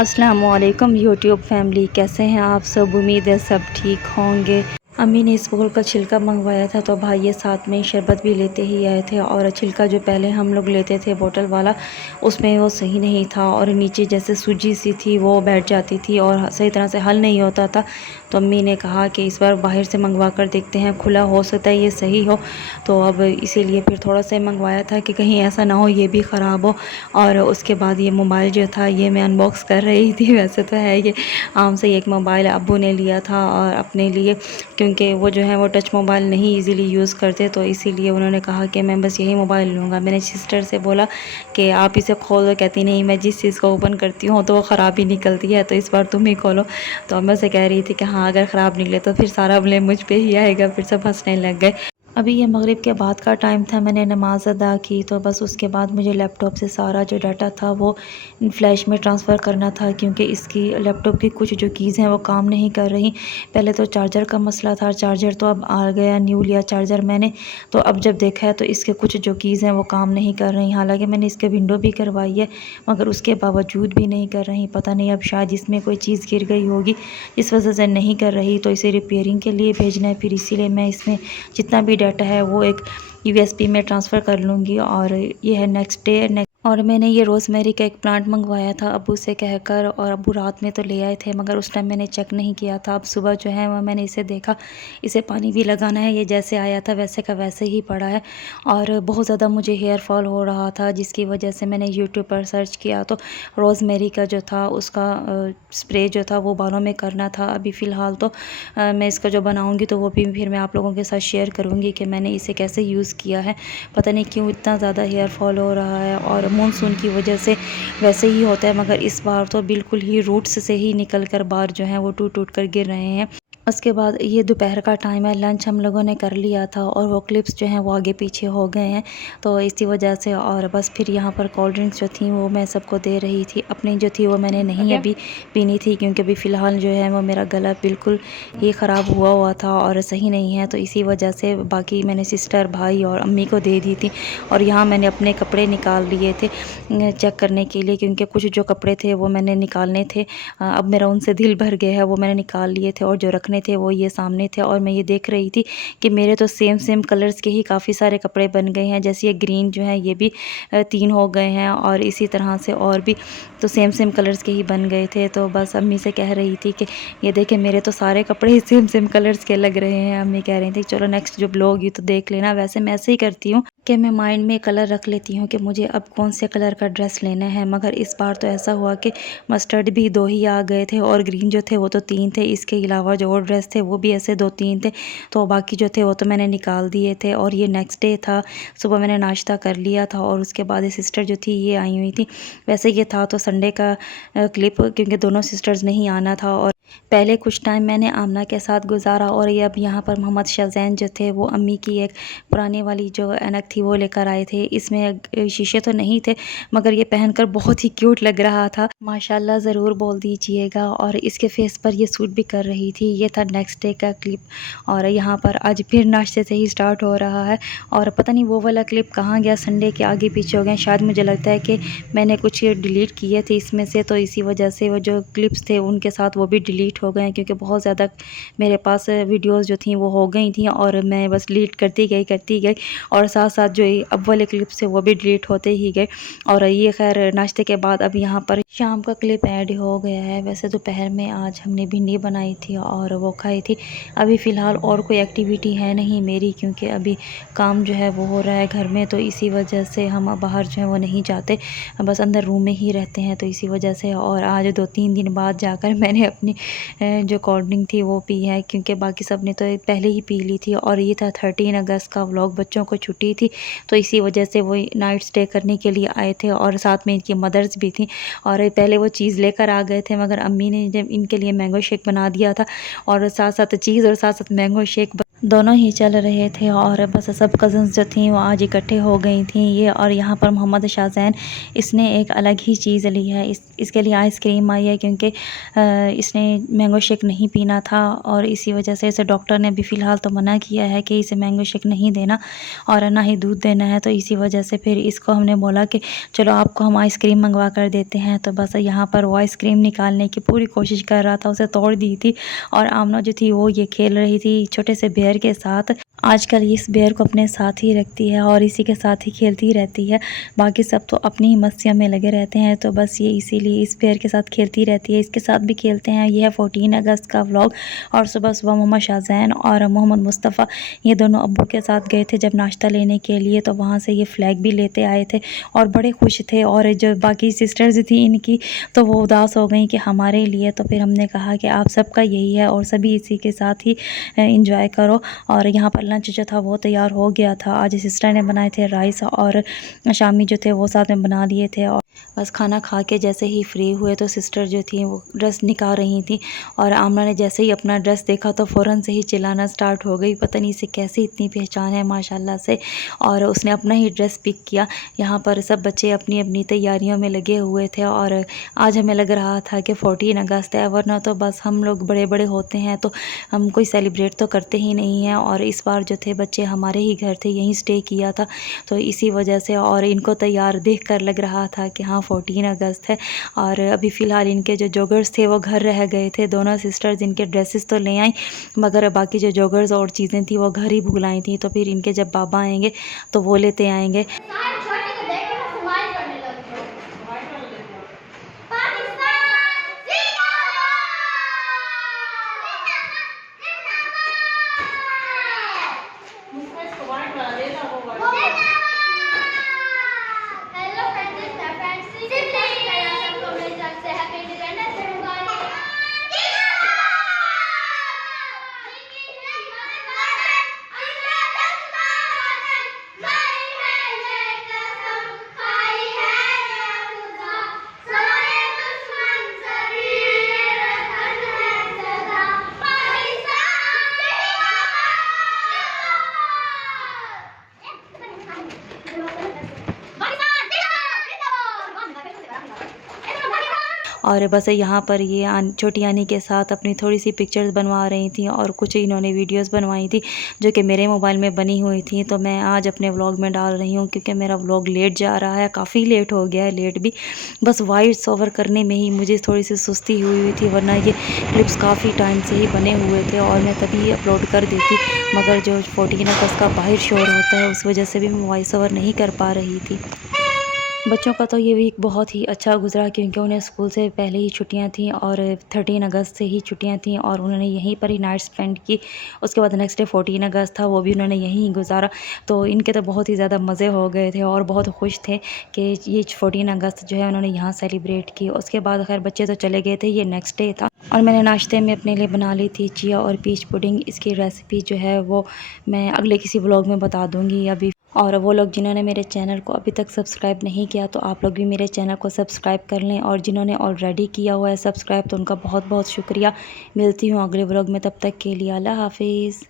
अस्सलामुअलैकुम YouTube family, कैसे हैं आप सब। उम्मीद है सब ठीक होंगे। अम्मी ने इसबगोल का छिलका मंगवाया था तो भाई ये साथ में शरबत भी लेते ही आए थे। और छिलका जो पहले हम लोग लेते थे बोतल वाला, उसमें वो सही नहीं था और नीचे जैसे सूजी सी थी वो बैठ जाती थी और सही तरह से हल नहीं होता था। तो अम्मी ने कहा कि इस बार बाहर से मंगवा कर देखते हैं, खुला हो सकता है ये सही हो। तो अब इसीलिए फिर थोड़ा सा मंगवाया था कि कहीं ऐसा ना हो ये भी ख़राब हो। और उसके बाद ये मोबाइल जो था ये मैं अनबॉक्स कर रही थी। वैसे तो है ये आम से एक मोबाइल अब्बू ने लिया था और अपने लिए, क्योंकि वो जो है वो टच मोबाइल नहीं इजीली यूज़ करते, तो इसीलिए उन्होंने कहा कि मैं बस यही मोबाइल लूँगा। मैंने सिस्टर से बोला कि आप इसे खोल दो, कहती नहीं, मैं जिस चीज़ को ओपन करती हूँ तो वो ख़राब ही निकलती है, तो इस बार तुम ही खोलो। तो मैं उसे कह रही थी कि हाँ अगर ख़राब निकले तो फिर सारा ब्लेम मुझ पे ही आएगा। फिर सब हंसने लग गए। अभी ये मगरिब के बाद का टाइम था, मैंने नमाज़ अदा की तो बस उसके बाद मुझे लैपटॉप से सारा जो डाटा था वो फ़्लैश में ट्रांसफ़र करना था, क्योंकि इसकी लैपटॉप की कुछ जो कीज़ हैं वो काम नहीं कर रही। पहले तो चार्जर का मसला था, चार्जर तो अब आ गया, न्यू लिया चार्जर मैंने। तो अब जब देखा है तो इसके कुछ जो कीज़ हैं वो काम नहीं कर रही। हालांकि मैंने इसके विंडो भी करवाई है मगर उसके बावजूद भी नहीं कर रही। पता नहीं अब शायद इसमें कोई चीज़ गिर गई होगी इस वजह से नहीं कर रही। तो इसे रिपेयरिंग के लिए भेजना है, फिर इसीलिए मैं इसमें जितना भी डाटा है वो एक यूएसबी में ट्रांसफ़र कर लूँगी। और ये है नेक्स्ट डे। और मैंने ये रोज़मेरी का एक प्लांट मंगवाया था अब्बू से कहकर, और अब्बू रात में तो ले आए थे मगर उस टाइम मैंने चेक नहीं किया था। अब सुबह जो है वह मैंने इसे देखा, इसे पानी भी लगाना है। ये जैसे आया था वैसे का वैसे ही पड़ा है और बहुत ज़्यादा मुझे हेयर फॉल हो रहा था, जिसकी वजह से मैंने यूट्यूब पर सर्च किया तो रोज़मेरी का जो था उसका स्प्रे जो था वो बालों में करना था। अभी फ़िलहाल तो मैं इसका जो बनाऊँगी तो वो भी फिर मैं आप लोगों के साथ शेयर करूँगी कि मैंने इसे कैसे यूज़ किया है। पता नहीं क्यों इतना ज़्यादा हेयर फॉल हो रहा है और मानसून की वजह से वैसे ही होता है, मगर इस बार तो बिल्कुल ही रूट्स से ही निकल कर बाल जो हैं वो टूट टूट कर गिर रहे हैं। उसके बाद ये दोपहर का टाइम है, लंच हम लोगों ने कर लिया था और वो क्लिप्स जो हैं वो आगे पीछे हो गए हैं तो इसी वजह से। और बस फिर यहाँ पर कोल्ड ड्रिंक्स जो थी वो मैं सबको दे रही थी, अपनी जो थी वो मैंने नहीं अभी पीनी थी, क्योंकि अभी फ़िलहाल जो है वो मेरा गला बिल्कुल ही ख़राब हुआ हुआ था और सही नहीं है। तो इसी वजह से बाकी मैंने सिस्टर, भाई और अम्मी को दे दी थी। और यहाँ मैंने अपने कपड़े निकाल लिए थे चेक करने के लिए, क्योंकि कुछ जो कपड़े थे वो मैंने निकालने थे। अब मेरा उनसे दिल भर गया है, वो मैंने निकाल लिए थे और जो रखने थे वो ये सामने थे। और मैं ये देख रही थी कि मेरे तो सेम सेम कलर्स के ही काफ़ी सारे कपड़े बन गए हैं। जैसे ये ग्रीन जो है ये भी 3 हो गए हैं और इसी तरह से और भी तो सेम सेम कलर्स के ही बन गए थे। तो बस अम्मी से कह रही थी कि ये देखे मेरे तो सारे कपड़े ही सेम सेम कलर्स के लग रहे हैं। अम्मी कह रही थी चलो नेक्स्ट जब लोगी तो देख लेना। वैसे मैं ऐसे ही करती हूँ कि मैं माइंड में कलर रख लेती हूँ कि मुझे अब कौन से कलर का ड्रेस लेना है, मगर इस बार तो ऐसा हुआ कि मस्टर्ड भी 2 ही आ गए थे और ग्रीन जो थे वो तो 3 थे। इसके अलावा जो और ड्रेस थे वो भी ऐसे 2-3 थे, तो बाकी जो थे वो तो मैंने निकाल दिए थे। और ये नेक्स्ट डे था, सुबह मैंने नाश्ता कर लिया था और उसके बाद ये सिस्टर जो थी ये आई हुई थी। वैसे ये था तो संडे का क्लिप, क्योंकि दोनों सिस्टर्स नहीं आना था। और पहले कुछ टाइम मैंने आमना के साथ गुजारा और ये अब यहाँ पर मोहम्मद शाज़ैन जो थे वो अम्मी की एक पुरानी वाली जो ऐनक थी वो लेकर आए थे। इसमें शीशे तो नहीं थे मगर ये पहनकर बहुत ही क्यूट लग रहा था, माशाल्लाह ज़रूर बोल दीजिएगा। और इसके फेस पर ये सूट भी कर रही थी। ये था नेक्स्ट डे का क्लिप और यहाँ पर आज फिर नाश्ते से ही स्टार्ट हो रहा है। और पता नहीं वो वाला क्लिप कहाँ गया, संडे के आगे पीछे हो गए शायद। मुझे लगता है कि मैंने कुछ डिलीट किए थे इसमें से, तो इसी वजह से वो जो क्लिप्स थे उनके साथ वो भी डिलीट हो गए, क्योंकि बहुत ज़्यादा मेरे पास वीडियोस जो थी वो हो गई थी और मैं बस डिलीट करती गई और साथ साथ जो अब वाले क्लिप्स थे वो भी डिलीट होते ही गए। और ये खैर नाश्ते के बाद अब यहाँ पर शाम का क्लिप ऐड हो गया है। वैसे दोपहर में आज हमने भिंडी बनाई थी और वो खाई थी। अभी फ़िलहाल और कोई एक्टिविटी है नहीं मेरी, क्योंकि अभी काम जो है वो हो रहा है घर में, तो इसी वजह से हम बाहर जो है वो नहीं जाते, बस अंदर रूम में ही रहते हैं, तो इसी वजह से। और आज 2-3 दिन बाद जाकर मैंने अपनी जो कोल्ड ड्रिंक थी वो पी है, क्योंकि बाकी सब ने तो पहले ही पी ली थी। और ये था 13 अगस्त का व्लॉग, बच्चों को छुट्टी थी तो इसी वजह से वो नाइट स्टे करने के लिए आए थे और साथ में इनकी मदर्स भी थी। और पहले वो चीज़ लेकर आ गए थे मगर अम्मी ने जब इनके लिए मैंगो शेक बना दिया था और साथ साथ चीज़ और साथ साथ मैंगो शेक दोनों ही चल रहे थे और बस सब कज़न्स जो थी वो आज इकट्ठे हो गई थी ये। और यहाँ पर मोहम्मद शाज़ैन इसने एक अलग ही चीज़ ली है, इसके लिए आइसक्रीम आई है क्योंकि इसने मैंगो शेक नहीं पीना था और इसी वजह से इसे डॉक्टर ने भी फ़िलहाल तो मना किया है कि इसे मैंगो शेक नहीं देना और ना ही दूध देना है। तो इसी वजह से फिर इसको हमने बोला कि चलो आपको हम आइसक्रीम मंगवा कर देते हैं। तो बस यहाँ पर वो आइसक्रीम निकालने की पूरी कोशिश कर रहा था, उसे तोड़ दी थी। और आमना जो थी वो ये खेल रही थी छोटे से बेयर के साथ। आजकल इस बेयर को अपने साथ ही रखती है और इसी के साथ ही खेलती रहती है। बाकी सब तो अपनी ही मस्तियों में लगे रहते हैं, तो बस ये इसीलिए इस बेयर के साथ खेलती रहती है, इसके साथ भी खेलते हैं। ये है 14 अगस्त का व्लॉग। और सुबह सुबह मोहम्मद शाज़ैन और मोहम्मद मुस्तफ़ा ये दोनों अब्बू के साथ गए थे जब नाश्ता लेने के लिए, तो वहाँ से ये फ्लैग भी लेते आए थे और बड़े खुश थे। और जो बाकी सिस्टर्स थी इनकी तो वो उदास हो गई कि हमारे लिए। तो फिर हमने कहा कि आप सबका यही है और सभी इसी के साथ ही इंजॉय करो। और यहाँ पर लंच जो था वो तैयार हो गया था। आज सिस्टर ने बनाए थे राइस और शामी जो थे वो साथ में बना लिए थे। और बस खाना खा के जैसे ही फ्री हुए तो सिस्टर जो थी वो ड्रेस निकाल रही थी और आमना ने जैसे ही अपना ड्रेस देखा तो फ़ौरन से ही चिल्लाना स्टार्ट हो गई। पता नहीं इसे कैसे इतनी पहचान है माशाल्लाह से। और उसने अपना ही ड्रेस पिक किया। यहाँ पर सब बच्चे अपनी अपनी तैयारियों में लगे हुए थे और आज हमें लग रहा था कि 14 अगस्त है, वरना तो बस हम लोग बड़े बड़े होते हैं तो हम कोई सेलिब्रेट तो करते ही नहीं हैं। और इस बार जो थे बच्चे हमारे ही घर थे, यहीं स्टे किया था, तो इसी वजह से और इनको तैयार देख कर लग रहा था कि हाँ 14 अगस्त है। और अभी फ़िलहाल इनके जो जॉगर्स थे वो घर रह गए थे। दोनों सिस्टर्स इनके ड्रेसेस तो ले आई मगर बाकी जो जॉगर्स और चीज़ें थी वो घर ही भूल आई थी। तो फिर इनके जब बाबा आएंगे तो वो लेते आएंगे। और बस यहाँ पर ये छोटी आनी के साथ अपनी थोड़ी सी पिक्चर्स बनवा रही थी और कुछ इन्होंने वीडियोस बनवाई थी जो कि मेरे मोबाइल में बनी हुई थी। तो मैं आज अपने व्लॉग में डाल रही हूँ क्योंकि मेरा व्लॉग लेट जा रहा है, काफ़ी लेट हो गया है। लेट भी बस वॉइस ओवर करने में ही मुझे थोड़ी सी सुस्ती हुई थी, वरना ये क्लिप्स काफ़ी टाइम से ही बने हुए थे और मैं तभी अपलोड कर देती। मगर जो 14 अगस्त का बाहर शोर होता है उस वजह से भी मैं वॉइस ओवर नहीं कर पा रही थी। बच्चों का तो ये वीक बहुत ही अच्छा गुजरा क्योंकि उन्हें स्कूल से पहले ही छुट्टियां थीं और 13 अगस्त से ही छुट्टियां थीं और उन्होंने यहीं पर ही नाइट स्पेंड की। उसके बाद नेक्स्ट डे 14 अगस्त था, वो भी उन्होंने यहीं गुजारा। तो इनके तो बहुत ही ज़्यादा मज़े हो गए थे और बहुत खुश थे कि ये 14 अगस्त जो है उन्होंने यहाँ सेलिब्रेट की। उसके बाद खैर बच्चे तो चले गए थे, ये नेक्स्ट डे था। और मैंने नाश्ते में अपने लिए बना ली थी चिया और पीच पुडिंग। इसकी रेसिपी जो है वो मैं अगले किसी व्लॉग में बता दूँगी अभी। और वो लोग जिन्होंने मेरे चैनल को अभी तक सब्सक्राइब नहीं किया तो आप लोग भी मेरे चैनल को सब्सक्राइब कर लें, और जिन्होंने ऑलरेडी किया हुआ है सब्सक्राइब तो उनका बहुत बहुत शुक्रिया। मिलती हूँ अगले व्लॉग में, तब तक के लिए अल्लाह हाफिज़।